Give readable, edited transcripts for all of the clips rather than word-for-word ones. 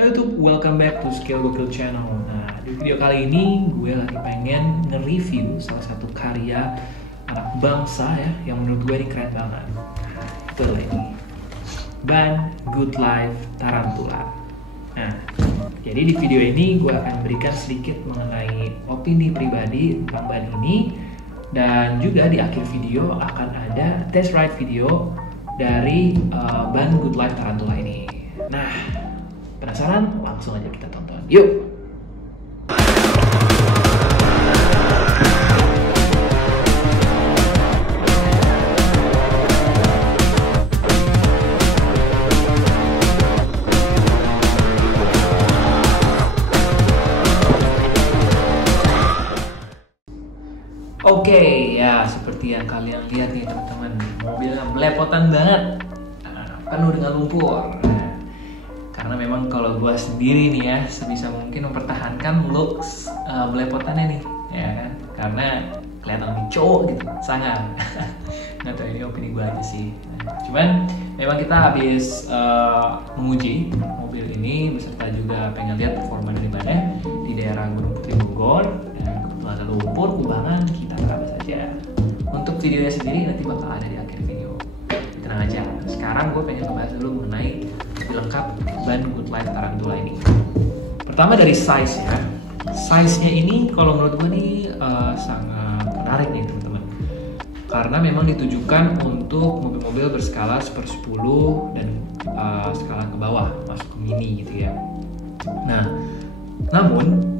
Hey YouTube, welcome back to Skill Gokil Channel. Nah, di video kali ini gue lagi pengen nge-review salah satu karya anak bangsa ya, yang menurut gue ini keren banget. Itu adalah ini, Ban Good Life Tarantula. Nah, jadi di video ini gue akan berikan sedikit mengenai opini pribadi tentang ban ini, dan juga di akhir video akan ada test ride video dari ban Good Life Tarantula ini. Nah, penasaran? Langsung aja kita tonton. Yuk! Oke, ya seperti yang kalian lihat nih teman-teman, mobilnya belepotan banget, penuh dengan lumpur. Karena memang kalau gue sendiri nih ya, sebisa mungkin mempertahankan looks belepotannya nih, ya kan? Karena kelihatan lebih cowok gitu, sangat. Nggak tahu, ini opini gue aja sih. Cuman memang kita habis menguji mobil ini beserta juga pengen lihat performa dari bannya di daerah Gunung Putri Bogor, dan kebetulan ada lumpur, kubangan, kita terabas aja. Untuk videonya sendiri nanti bakal ada di akhir video. Tenang aja. Sekarang gue pengen ngebahas dulu mengenai lengkap ban Good Life Tarantula ini. Pertama dari size ya. Size-nya ini kalau menurut gue nih sangat menarik nih teman-teman. Karena memang ditujukan untuk mobil-mobil berskala 1/10 dan skala ke bawah, masuk ke mini gitu ya. Nah, namun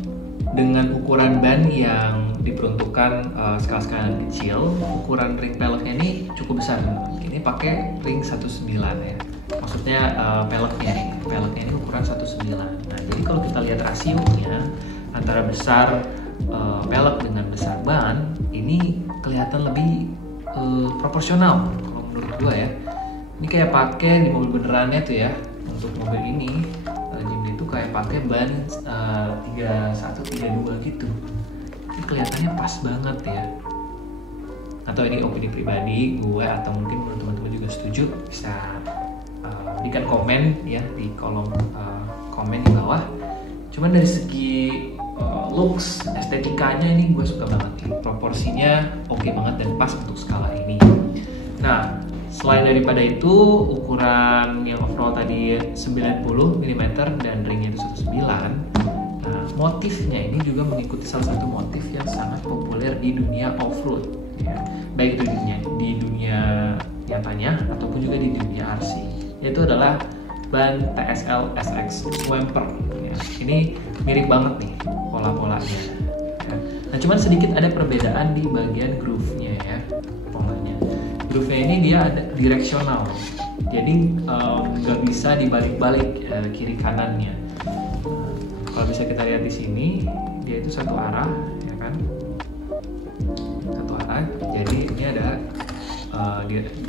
dengan ukuran ban yang diperuntukkan skala-skala kecil, ukuran ring peleknya ini cukup besar. Ini pakai ring 19 ya. Maksudnya peleknya ini ukuran 19. Nah, jadi kalau kita lihat rasionya antara besar pelek dengan besar ban, ini kelihatan lebih proporsional kalau menurut gua ya. Ini kayak pakai di mobil benerannya tuh ya. Untuk mobil ini Jimny itu kayak pakai ban 3132 gitu. Ini kelihatannya pas banget ya. Atau ini opini pribadi gue, atau mungkin menurut teman-teman juga setuju, bisa berikan komen ya di kolom komen di bawah. Cuman dari segi looks, estetikanya ini gue suka banget nih. Proporsinya oke banget dan pas untuk skala ini. Nah, selain daripada itu, ukuran yang overall tadi 90 mm dan ringnya itu 19. Nah, motifnya ini juga mengikuti salah satu motif yang sangat populer di dunia off-road ya. Baik itu di dunia nyatanya ataupun juga di dunia RC, yaitu adalah ban TSL SX Swamper ya. Ini mirip banget nih pola-polanya ya. Nah, cuman sedikit ada perbedaan di bagian groove-nya ya. Polanya groove-nya ini dia ada direksional, jadi nggak bisa dibalik-balik kiri kanannya. Kalau bisa kita lihat di sini, dia itu satu arah ya kan, satu arah. Jadi ini ada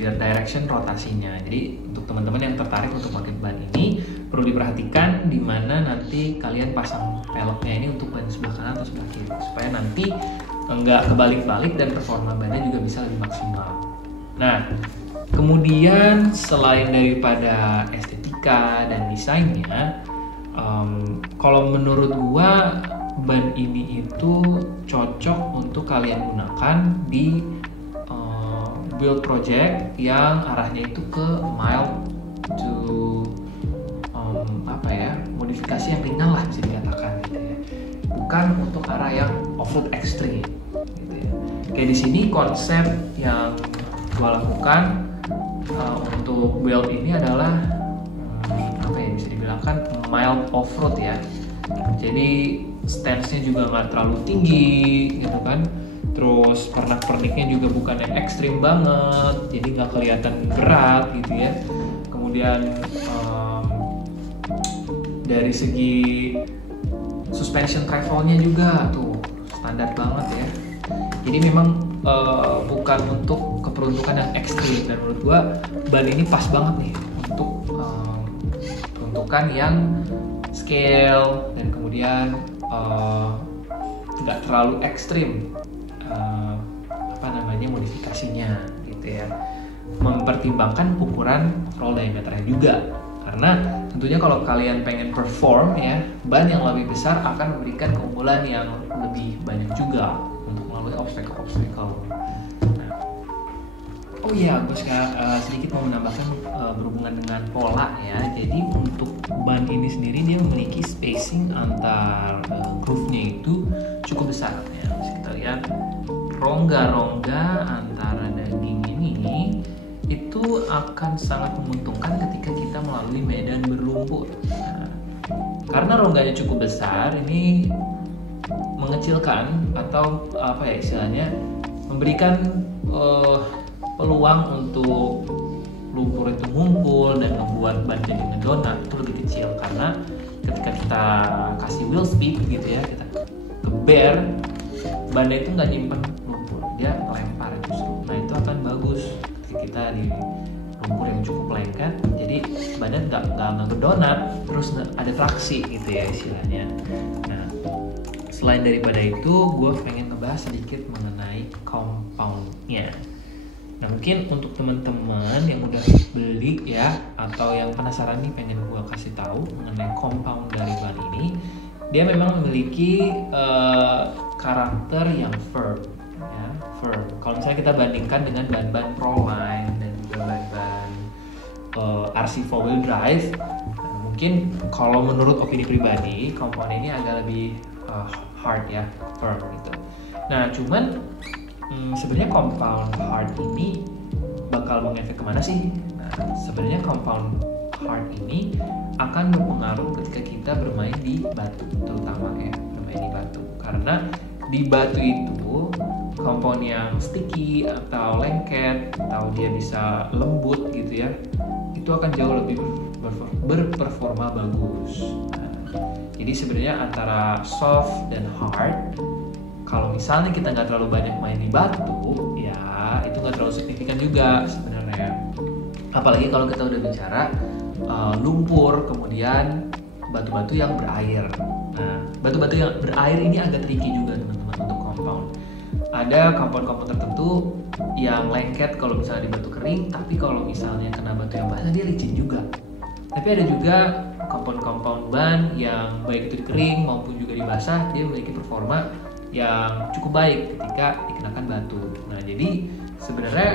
direction rotasinya. Jadi untuk teman-teman yang tertarik untuk pakai ban ini, perlu diperhatikan di mana nanti kalian pasang peleknya ini untuk ban sebelah kanan atau sebelah kiri, supaya nanti nggak kebalik-balik dan performa bannya juga bisa lebih maksimal. Nah, kemudian selain daripada estetika dan desainnya, kalau menurut gua ban ini itu cocok untuk kalian gunakan di build project yang arahnya itu ke mild to modifikasi yang ringan lah bisa dikatakan gitu ya. Bukan untuk arah yang off-road ekstrim gitu ya. Kayak di sini konsep yang gua lakukan untuk build ini adalah bisa dibilangkan mild off-road ya. Jadi stance-nya juga nggak terlalu tinggi gitu kan. Terus pernak-perniknya juga bukan yang ekstrim banget, jadi nggak kelihatan berat gitu ya. Kemudian dari segi suspension travelnya juga tuh standar banget ya. Jadi memang bukan untuk keperuntukan yang ekstrim, dan menurut gua ban ini pas banget nih untuk peruntukan yang scale dan kemudian nggak terlalu ekstrim modifikasinya gitu ya. Mempertimbangkan ukuran roll diameternya juga, Karena tentunya kalau kalian pengen perform ya, ban yang lebih besar akan memberikan keunggulan yang lebih banyak juga untuk melalui obstacle-obstacle. Nah, oh iya, gue sekarang sedikit mau menambahkan berhubungan dengan pola ya. Jadi untuk ban ini sendiri dia memiliki spacing antar groove-nya itu cukup besar ya. Bisa kita lihat rongga-rongga antara daging ini itu akan sangat menguntungkan ketika kita melalui medan berlumpur. Nah, karena rongganya cukup besar, ini mengecilkan atau apa ya istilahnya, memberikan peluang untuk lumpur itu ngumpul dan membuat ban jadi ngedonat itu lebih kecil. Karena ketika kita kasih wheel speed gitu ya, kita geber, bannya itu nggak nyimpen lumpur, dia ngelempar justru. Nah itu akan bagus kita di lumpur yang cukup lengket, jadi badan nggak ngedonat, terus ada traksi gitu ya istilahnya. Nah selain daripada itu, gue pengen ngebahas sedikit mengenai compoundnya. Nah mungkin untuk teman-teman yang udah beli ya, atau yang penasaran nih, pengen gue kasih tahu mengenai compound dari ban ini. Dia memang memiliki karakter yang firm. Firm. Kalau misalnya kita bandingkan dengan ban-ban Proline dan juga ban-ban RC 4-wheel drive, mungkin kalau menurut opini pribadi, compound ini agak lebih hard ya, firm gitu. Nah, cuman sebenarnya compound hard ini bakal mengefek kemana sih? Nah, sebenarnya compound hard ini akan berpengaruh ketika kita bermain di batu, terutama ya bermain di batu. Karena di batu itu compound yang sticky atau lengket atau dia bisa lembut gitu ya, itu akan jauh lebih berperforma bagus. Nah, jadi sebenarnya antara soft dan hard, kalau misalnya kita nggak terlalu banyak main di batu ya itu nggak terlalu signifikan juga sebenarnya. Apalagi kalau kita udah bicara lumpur, kemudian batu-batu yang berair. Nah, batu-batu yang berair ini agak tricky juga teman-teman untuk compound. Ada compound-compound tertentu yang lengket kalau misalnya di batu kering, tapi kalau misalnya kena batu yang basah dia licin juga. Tapi ada juga compound-compound ban yang baik itu di kering maupun juga di basah, dia memiliki performa yang cukup baik ketika dikenakan batu. Nah jadi sebenarnya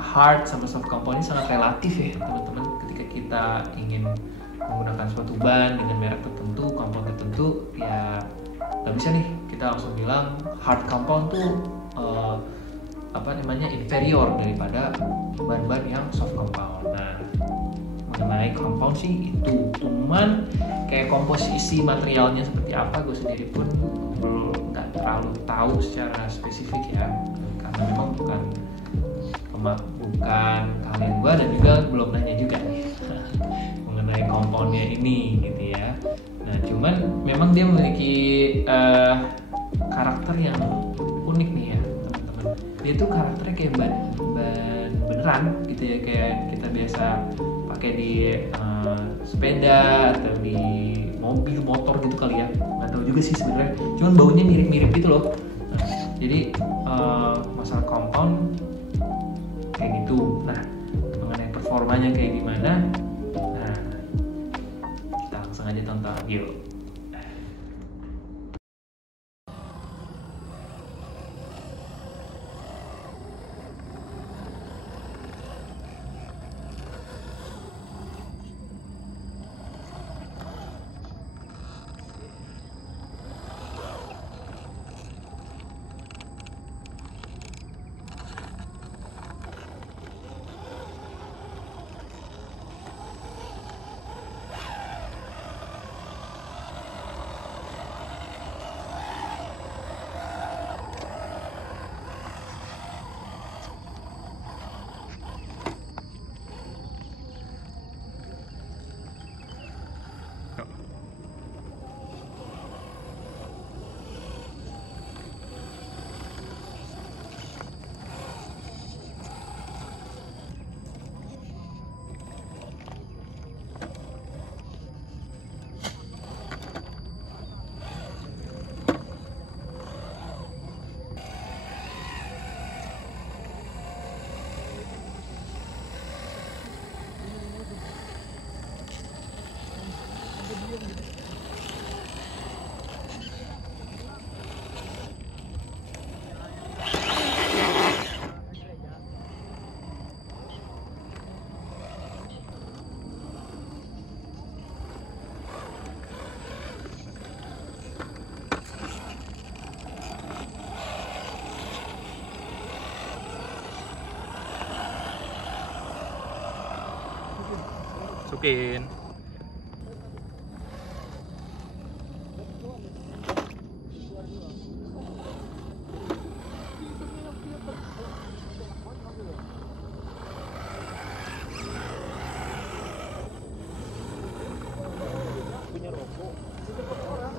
hard sama soft compound ini sangat relatif ya teman-teman. Ketika kita ingin menggunakan suatu ban dengan merek tertentu, compound tertentu, ya nggak bisa nih kita langsung bilang hard compound tuh inferior daripada ban-ban yang soft compound. Nah mengenai compound sih itu, cuman kayak komposisi materialnya seperti apa gue sendiri pun belum nggak terlalu tahu secara spesifik ya, karena memang bukan kalian gue, dan juga belum nanya juga nih mengenai compoundnya ini gitu ya. Nah cuman memang dia memiliki karakter yang unik nih ya teman-teman. Dia tuh karakternya kayak ban beneran gitu ya, kayak kita biasa pakai di sepeda atau di mobil motor gitu kali ya, nggak tahu juga sih sebenarnya, cuman baunya mirip-mirip gitu loh. Nah, jadi masalah compound kayak gitu. Nah mengenai performanya kayak gimana, nah kita langsung aja tonton yuk. masukin. Punya rokok. Itu orang.